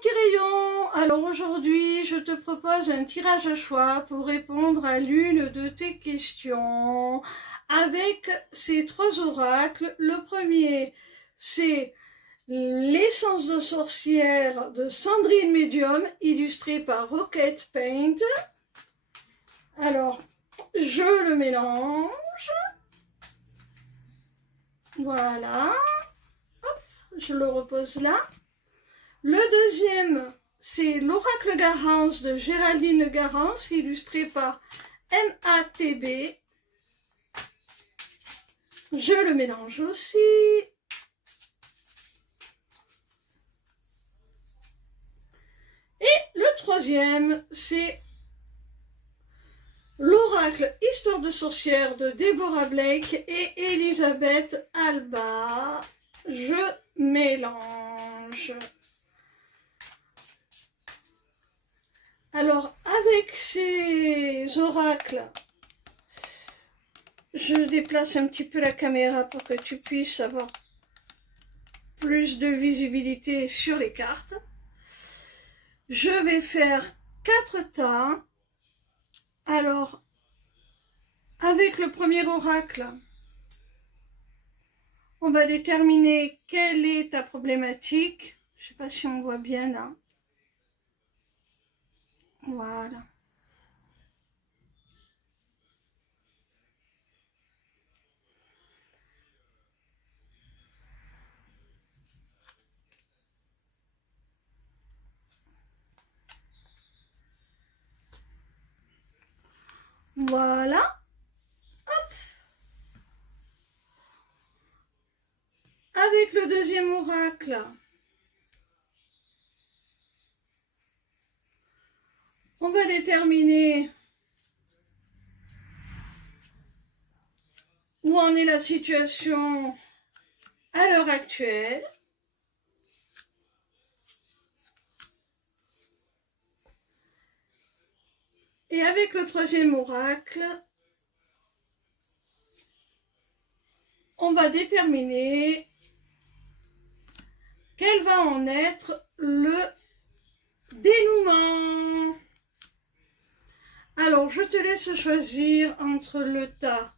petit rayon. Alors aujourd'hui, je te propose un tirage à choix pour répondre à l'une de tes questions avec ces trois oracles. Le premier, c'est l'essence de sorcière de Sandrine Medium, illustrée par Rocket Paint. Alors, je le mélange. Voilà. Hop, je le repose là. Le deuxième, c'est l'oracle Garance de Géraldine Garance, illustré par MATB. Je le mélange aussi. Et le troisième, c'est l'oracle Histoire de sorcière de Deborah Blake et Elisabeth Alba. Je mélange. Alors, avec ces oracles, je déplace un petit peu la caméra pour que tu puisses avoir plus de visibilité sur les cartes. Je vais faire 4 tas. Alors, avec le premier oracle, on va déterminer quelle est ta problématique. Je ne sais pas si on voit bien là. Voilà. Voilà. Hop. Avec le deuxième oracle, on va déterminer où en est la situation à l'heure actuelle. Et avec le troisième oracle, on va déterminer quel va en être le dénouement. Alors, je te laisse choisir entre le tas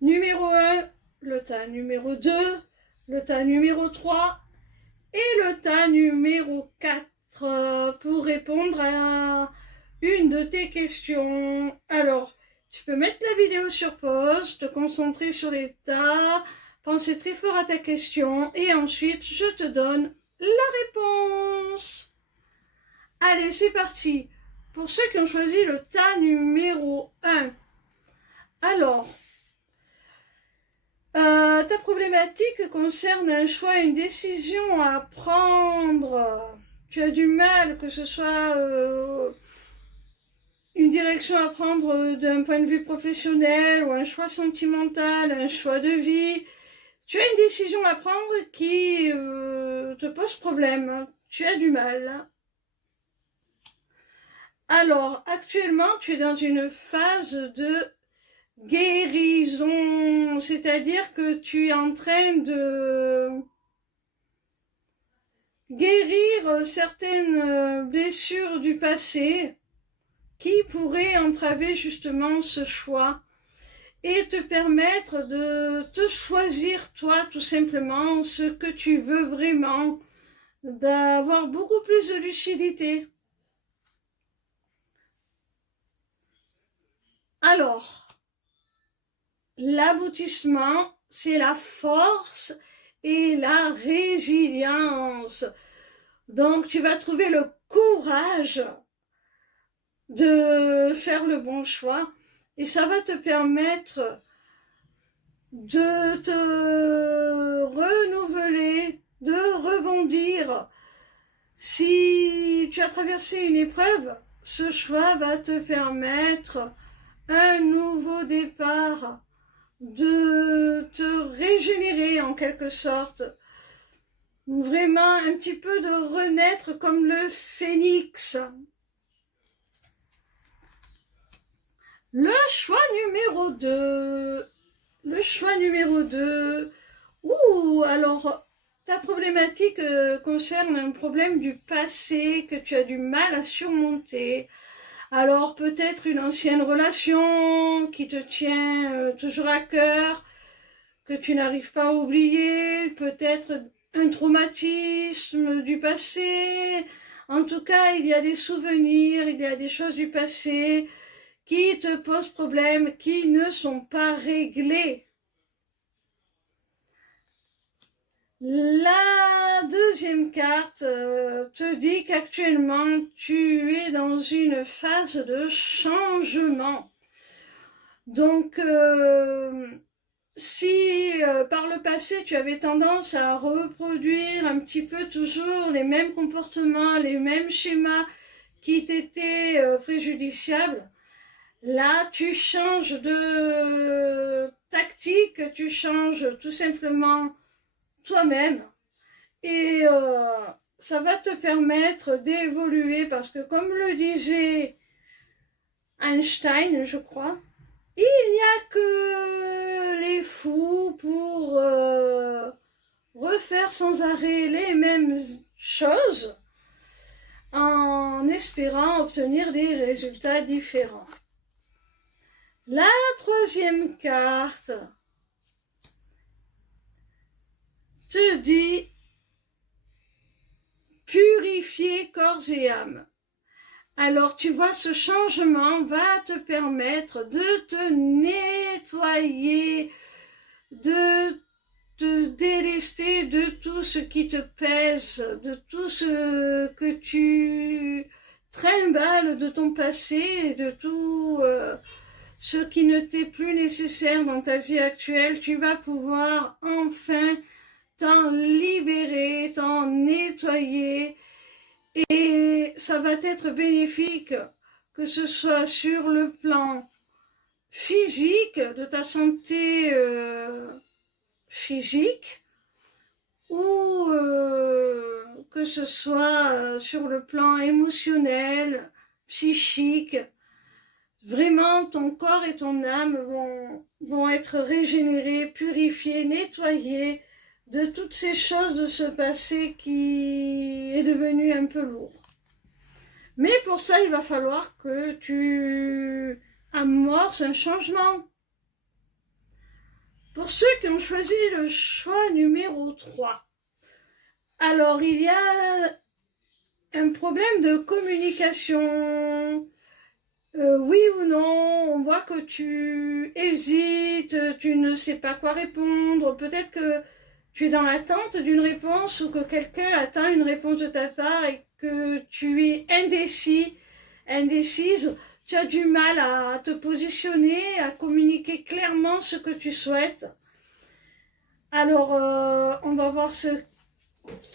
numéro 1, le tas numéro 2, le tas numéro 3 et le tas numéro 4 pour répondre à une de tes questions. Alors, tu peux mettre la vidéo sur pause, te concentrer sur les tas, penser très fort à ta question et ensuite je te donne la réponse. Allez, c'est parti. Pour ceux qui ont choisi le tas numéro 1. Alors, ta problématique concerne un choix, une décision à prendre. Tu as du mal, que ce soit une direction à prendre d'un point de vue professionnel ou un choix sentimental, un choix de vie. Tu as une décision à prendre qui te pose problème. Tu as du mal. Alors, actuellement, tu es dans une phase de guérison, c'est-à-dire que tu es en train de guérir certaines blessures du passé qui pourraient entraver justement ce choix et te permettre de te choisir toi tout simplement ce que tu veux vraiment, d'avoir beaucoup plus de lucidité. Alors, l'aboutissement, c'est la force et la résilience. Donc, tu vas trouver le courage de faire le bon choix et ça va te permettre de te renouveler, de rebondir. Si tu as traversé une épreuve, ce choix va te permettre un nouveau départ, de te régénérer en quelque sorte, vraiment un petit peu de renaître comme le phénix. Le choix numéro 2. Le choix numéro 2. Alors, ta problématique concerne un problème du passé que tu as du mal à surmonter. Alors peut-être une ancienne relation qui te tient toujours à cœur, que tu n'arrives pas à oublier, peut-être un traumatisme du passé. En tout cas, il y a des souvenirs, il y a des choses du passé qui te posent problème, qui ne sont pas réglées. La deuxième carte te dit qu'actuellement tu es dans une phase de changement. Donc, si par le passé tu avais tendance à reproduire un petit peu toujours les mêmes comportements, les mêmes schémas qui t'étaient préjudiciables, là tu changes de tactique, tu changes tout simplement toi-même et ça va te permettre d'évoluer parce que comme le disait Einstein, je crois, il n'y a que les fous pour refaire sans arrêt les mêmes choses en espérant obtenir des résultats différents. La troisième carte te dit purifier corps et âme. Alors tu vois, ce changement va te permettre de te nettoyer, de te délester de tout ce qui te pèse, de tout ce que tu trimbales de ton passé, de tout ce qui ne t'est plus nécessaire dans ta vie actuelle. Tu vas pouvoir enfin t'en libérer, t'en nettoyer, et ça va être bénéfique, que ce soit sur le plan physique, de ta santé physique, ou que ce soit sur le plan émotionnel, psychique. Vraiment, ton corps et ton âme vont être régénérés, purifiés, nettoyés de toutes ces choses de ce passé qui est devenu un peu lourd. Mais pour ça, il va falloir que tu amorces un changement. Pour ceux qui ont choisi le choix numéro 3, alors il y a un problème de communication. Oui ou non, on voit que tu hésites, tu ne sais pas quoi répondre, peut-être que tu es dans l'attente d'une réponse ou que quelqu'un attend une réponse de ta part et que tu es indécise, tu as du mal à te positionner, à communiquer clairement ce que tu souhaites. Alors, on va voir ce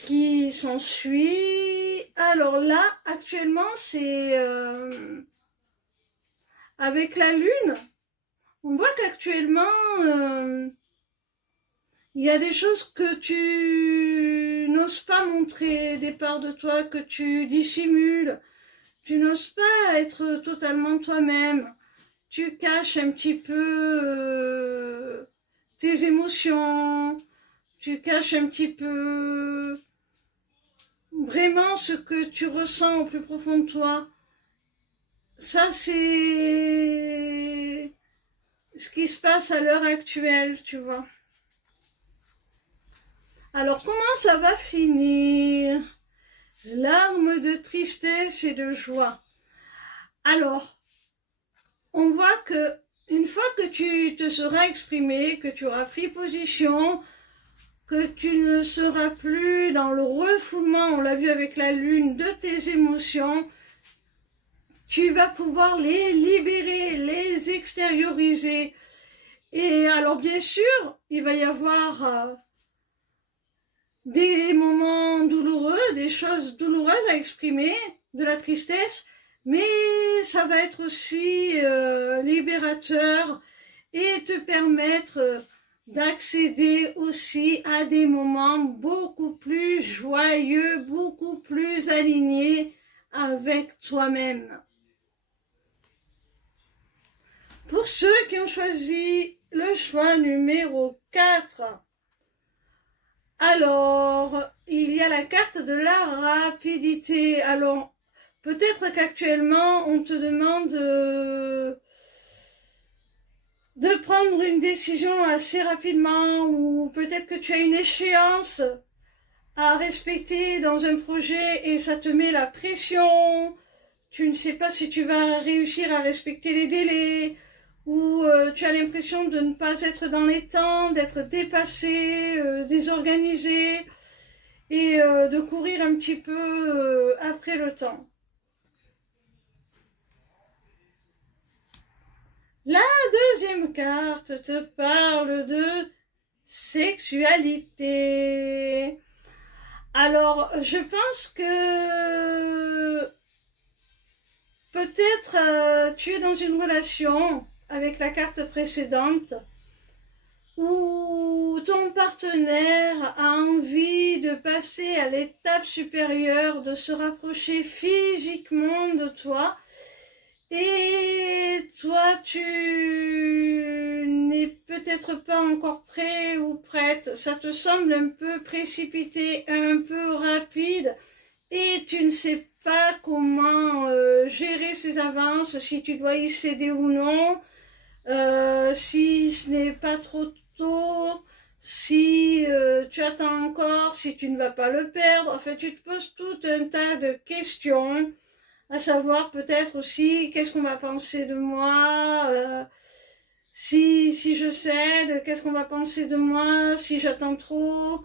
qui s'ensuit. Alors là, actuellement, c'est avec la lune. On voit qu'actuellement, il y a des choses que tu n'oses pas montrer, des parts de toi que tu dissimules. Tu n'oses pas être totalement toi-même. Tu caches un petit peu tes émotions. Tu caches un petit peu vraiment ce que tu ressens au plus profond de toi. Ça, c'est ce qui se passe à l'heure actuelle, tu vois. Alors, comment ça va finir? Larmes de tristesse et de joie. Alors, on voit que une fois que tu te seras exprimé, que tu auras pris position, que tu ne seras plus dans le refoulement, on l'a vu avec la lune, de tes émotions, tu vas pouvoir les libérer, les extérioriser. Et alors, bien sûr, il va y avoir des moments douloureux, des choses douloureuses à exprimer, de la tristesse, mais ça va être aussi libérateur et te permettre d'accéder aussi à des moments beaucoup plus joyeux, beaucoup plus alignés avec toi-même. Pour ceux qui ont choisi le choix numéro 4, Alors, il y a la carte de la rapidité. Alors, peut-être qu'actuellement, on te demande de prendre une décision assez rapidement, ou peut-être que tu as une échéance à respecter dans un projet et ça te met la pression. Tu ne sais pas si tu vas réussir à respecter les délais, ou tu as l'impression de ne pas être dans les temps, d'être dépassé, désorganisé, et de courir un petit peu après le temps. La deuxième carte te parle de sexualité. Alors, je pense que peut-être tu es dans une relation avec la carte précédente où ton partenaire a envie de passer à l'étape supérieure, de se rapprocher physiquement de toi. Et toi, tu n'es peut-être pas encore prêt ou prête. Ça te semble un peu précipité, un peu rapide. Et tu ne sais pas comment gérer ces avances, si tu dois y céder ou non. Si ce n'est pas trop tôt, si tu attends encore, si tu ne vas pas le perdre. Enfin, tu te poses tout un tas de questions. À savoir peut-être aussi qu'est-ce qu'on va penser de moi, si je cède, qu'est-ce qu'on va penser de moi, si j'attends trop.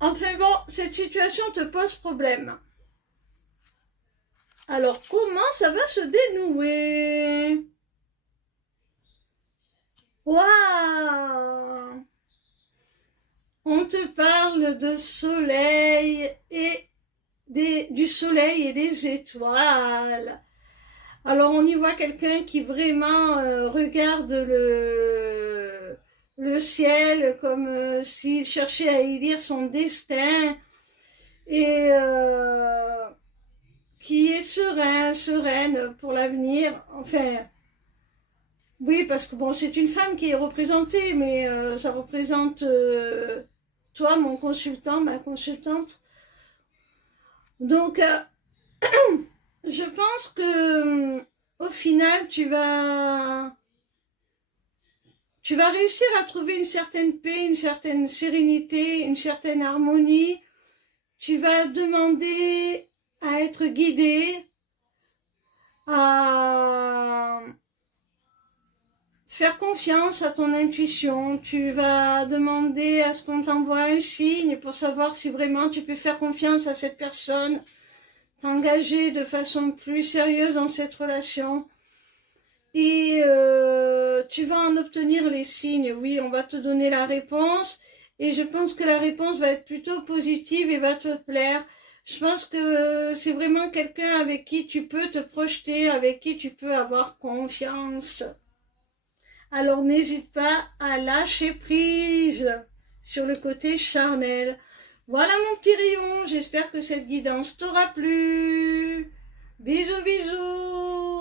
Enfin bon, cette situation te pose problème. Alors comment ça va se dénouer? Waouh! On te parle de soleil et du soleil et des étoiles. Alors on y voit quelqu'un qui vraiment regarde le ciel comme s'il cherchait à y lire son destin, et qui est sereine pour l'avenir. Enfin, oui, parce que bon, c'est une femme qui est représentée, mais ça représente toi, mon consultant, ma consultante. Donc, je pense que au final, tu vas réussir à trouver une certaine paix, une certaine sérénité, une certaine harmonie. Tu vas demander à être guidé, à faire confiance à ton intuition. Tu vas demander à ce qu'on t'envoie un signe pour savoir si vraiment tu peux faire confiance à cette personne, t'engager de façon plus sérieuse dans cette relation. Et tu vas en obtenir les signes. Oui, on va te donner la réponse. Et je pense que la réponse va être plutôt positive et va te plaire. Je pense que c'est vraiment quelqu'un avec qui tu peux te projeter, avec qui tu peux avoir confiance. Alors n'hésite pas à lâcher prise sur le côté charnel. Voilà mon petit rayon, j'espère que cette guidance t'aura plu. Bisous bisous.